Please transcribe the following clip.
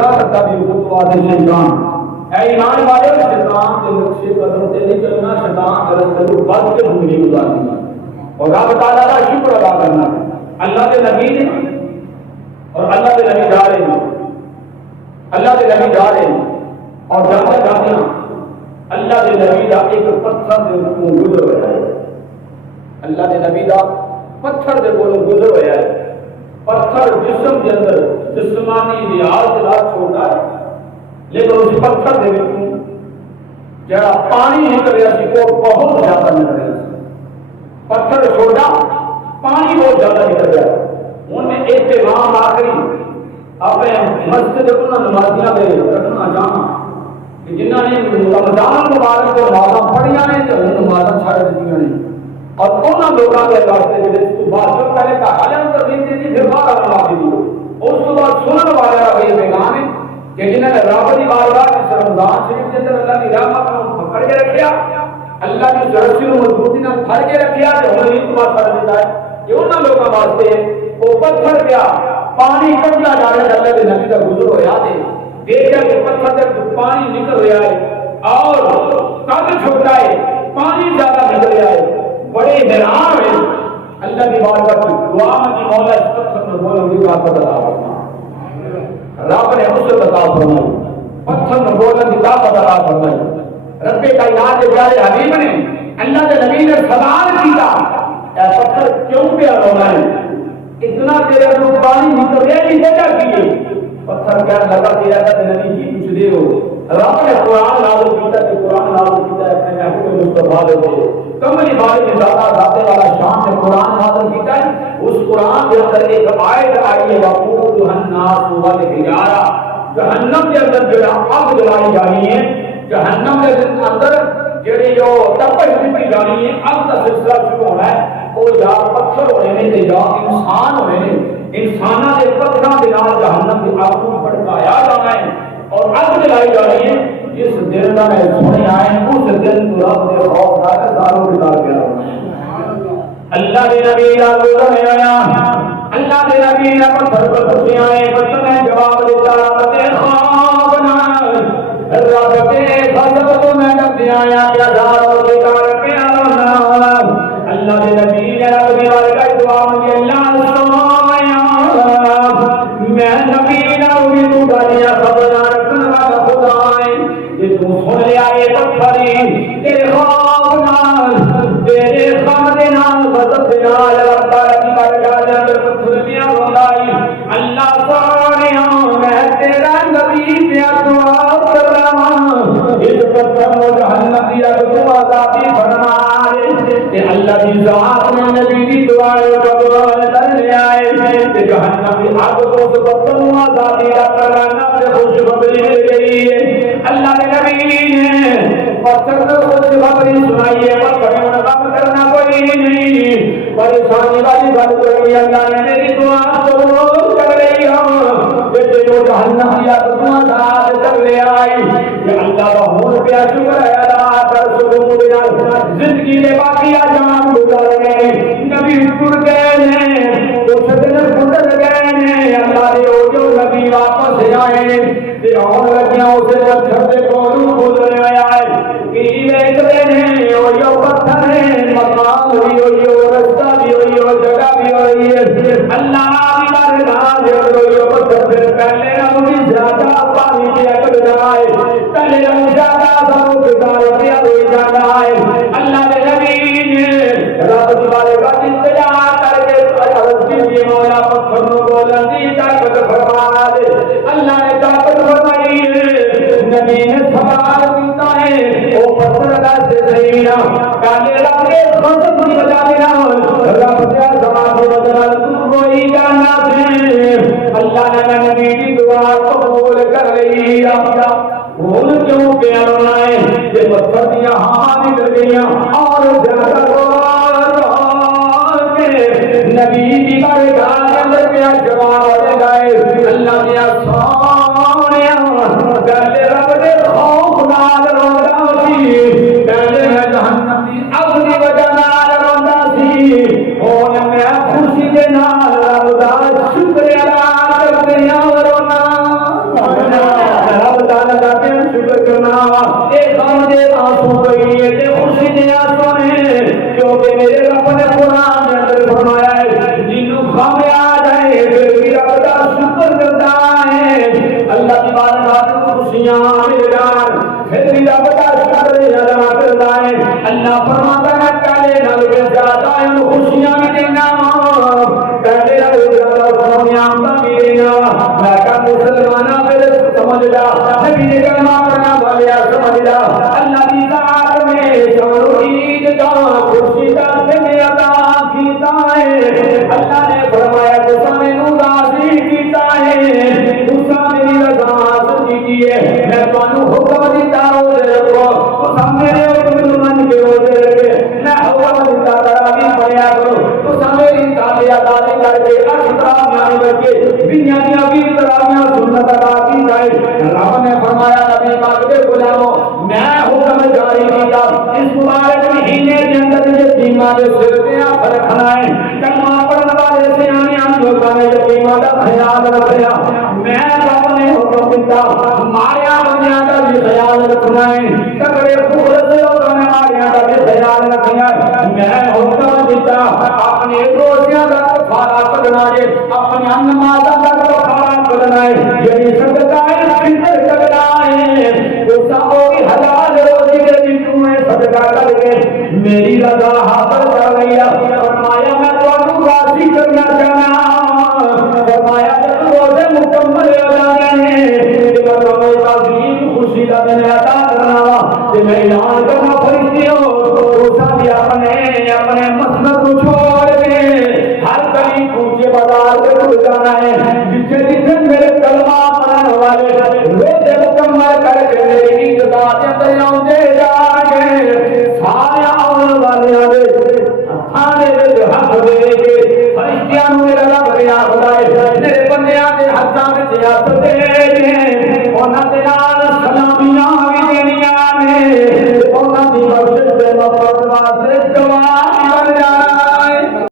سکتا بھی خطوات شیطان اے ایمان والے شیطان کے نقشے قدم سے نہیں چلنا شیطان کے راستے کو بد کے زندگی گزارنی اور رب تعالیٰ کا شکر ادا کرنا ہے اللہ کے نبی نے اور اللہ کے نبی جا رہے ہیں اللہ کے نبی جا رہے ہیں اور جاتے جاتے ہیں اللہ کے نبی کا ایک پتھر سے گزر ہوا ہے اللہ کے نبی کا پتھر سے گزر ہوا ہے پتھر جسم کے اندر جسمانی ریاض کے ساتھ چھوٹا ہے لیکن اس پتھر کے جڑا پانی نکل رہا سی وہ بہت زیادہ نکل رہا سی پتھر چھوٹا پانی بہت زیادہ نکل رہا انہیں ایک پیغام آخری اپنے مسجد کو نمازیاں میں رکھنا چاہنا کہ جنہوں نے رمضان مبارک کو نمازاں پڑھیاں نے تو وہ نمازاں چھڑ دیتیاں نے اور انہوں لوگوں کے راستے میں اس کو بعد جو پہلے کہا جان ترغیب دی تھی پھر بعد نماز دی اس کو بعد سنن والے کا یہ پیغام ہے کہ جنہوں نے رب کی بارگاہ اس رمضان شریف کے اندر اللہ کی رحمت کو پکڑ کے رکھیا اللہ کی رسی کو مضبوطی سے پھڑ کے رکھیا جو ہمیں اس بات کر دیتا ہے کہ انہوں لوگوں واسطے وہ پتھر پیا پانی کٹنا جا رہا ہے اللہ کے نبی کا گزر ہوا ہے دیکھا کہ پتھر سے پانی نکل رہا ہے اور قد چھوٹا ہے پانی زیادہ نکل رہا ہے بڑے حیران ہیں اللہ کی بارگاہ کی دعا میں کہ مولا اس پتھر میں بولو گی بات بتا فرما رب نے مجھ سے بتا فرمائی پتھر میں بولنے کی بات بتا فرمائی رب کائنات کے پیارے حبیب نے اللہ کے نبی نے سوال کیا اے پتھر کیوں پہ رونا ہے اتنا تیرے اندر پانی نکل رہا ہے وجہ کی ہے پتھر کہنے لگا کہ اللہ کے نبی کی کچھ دے ہو رب نے قرآن نازل کیا کہ قرآن نازل کیا ہے اپنے محبوب مصطفیٰ دے کملی باری میں ذاتہ ذاتے والا شان سے قرآن نازل کیا ہے اس قرآن کے اندر ایک آیت آئی ہے وقود الناس والحجارہ جہنم کے اندر جو آگ جلائی جانی ہے جہنم کے اندر جڑی جو تپش نکلی جانی ہے اب کا سلسلہ شروع ہونا ہے وہ یا پتھر ہونے نے یا انسان ہونے نے انسانوں کے پتھراں کے نال جہنم کی آگ کو بھڑکایا جانا ہے اور آگ جلائی جانی ہے جس دن کا میں سنے آئے اس دن تو رب نے خوف نہ ساروں کے دار کیا اللہ کے نبی کا گزر میں آیا اللہ کے نبی نے پتھر پر پھنسے آئے پتھر نے جواب دیتا رب کے خوف نہ رب کے فضل کو میں جب آیا کیا داروں کے دار کیا اللہ کے نبی نے رب کی بارگاہ دعا مانگی اللہ سنایا میں نبی نہ ہوئی تو گالیاں خبر نہ رکھنے والا خدا ہے یہ تو سن لیا یہ پتھری تیرے خوف نال تیرے غم دے نال غضب دے نال رب تعالی کی بارگاہ دے اندر پتھر پیا روندا ہے اللہ سونیا میں تیرا نبی پیا دعا کر رہا ہوں اس پتھر کو جہنم دی اگ تو آزادی فرما دے اللہ کی ذات نے نبی کی دعا قبول کر لیا ہے کہ جہنم کی آگ کو اس پتھر کو آزادی دا کرنا سے خوشخبری مل گئی ہے اللہ کے نبی نے پتھر کو خوشخبری سنائی ہے پتھر میں غم کرنا کوئی نہیں پریشانی والی بات کوئی اللہ نے میری دعا قبول کر رہی ہو جیسے جو جہنم کی آگ کو آزاد کر لے آئی کہ اللہ کا ہون پہ شکر ہے اللہ کر سکوں زندگی کے باقی جان گزر گئے نبی ٹر گئے ہیں تو سدن گزر گئے ہیں اللہ نے وہ جو نبی واپس آئے تے اور لگیاں اسے پتھر سے کولو گزر آیا ہے کہ ایک دن ہے وہ جو پتھر ہے مقام بھی ہوئی ہو رستہ بھی ہوئی ہو جگہ بھی ہوئی ہے اللہ کی بارگاہ جو پتھر پھر پہلے نہ بھی زیادہ پانی کی اکڑ جائے پہلے نہ زیادہ سب گزارے پیا ہوئی جانا ہے اللہ کے نبی نے رب کی بارگاہ انتظار کر کے عرض کی مولا پتھر کو بلندی طاقت فرما دے اللہ نے طاقت فرمائی نبی نے سوال کیتا ہے او پتھر کا صحیح نہ کالے رب کے خود کی وجہ سے رب کے زمان کی وجہ سے کوئی جانا ہے اللہ نے نبی کی دعا قبول کر لی بھول کیوں کیا رونا ہے یہ پتھر دیا ہاں نکل گیا اور زیادہ نبی کی بارگاہ اندر کیا جواب دے گئے اللہ نے سونیا پہلے رب نے خوف نال روندا سی پہلے میں جہنم دی اگ دی وجہ نال روندا سی ہن میں خوشی دے نال رب دا شکر ادا کردیاں رونا سمجھ جا نبی نے کلمہ پڑھنا والے سمجھ جا اللہ کی ذات میں شمعید کا خورشید سے عطا کیتا ہے اللہ نے فرمایا تو سامنے نور راضی کیتا ہے دوسرا میری رضا حاصل کیجیے میں تانوں حکم دیتا روزے رکھو تو سامنے حکم من کے روزے رکھے میں حکم دیتا تراویح پڑھیا کرو تو سامنے تابع ادا کر کے احترام یعنی بلکہ دنیا کی ابھی تراویح سنت ادا کی جائے رب نے فرمایا نبی پاک کے غلاموں میں حکم جاری کیا اس مبارک مہینے کے اندر یتیماں کے سر تے ہاتھ رکھنا ہے کلمہ پڑھنے والے سیاںیاں لوگوں نے یتیماں کا خیال رکھیا میں رب نے حکم دیتا ماریا بندیاں کا بھی خیال رکھنا ہے تگڑے خورت لوگوں نے ماریا کا بھی خیال رکھنا ہے میں حکم دیتا اپنے روزیاں کا کفارہ کرنا ہے اپنی نمازاں کا کفارہ کرنا ہے یعنی صدقہ فطر کرنا ہے تو سب کی حلال روزی کے بچوں میں صدقہ کر کے میری رضا حاصل کر لیا فرمایا میں تانوں راضی کرنا چاہنا فرمایا جب روزے مکمل ہو جانے ہیں کہ میں تمہیں عظیم خوشی کا دن عطا کرنا کہ میں اعلان کرنا فرشتیوں روزہ بھی اپنے مسند کو چھوڑ کے ہر گلی کوچے بازار سے ٹر جانا ہے جتنے جتنے میرے کلمہ پڑھنے والے روزے مکمل کر کے میری رضا کے اندر آؤندے جا کے سارے آنے والے آنے دے حق دے کے فرشتیاں میرا رب نے آخر میرے بندیاں دے حقاں وچ ہاتھ دے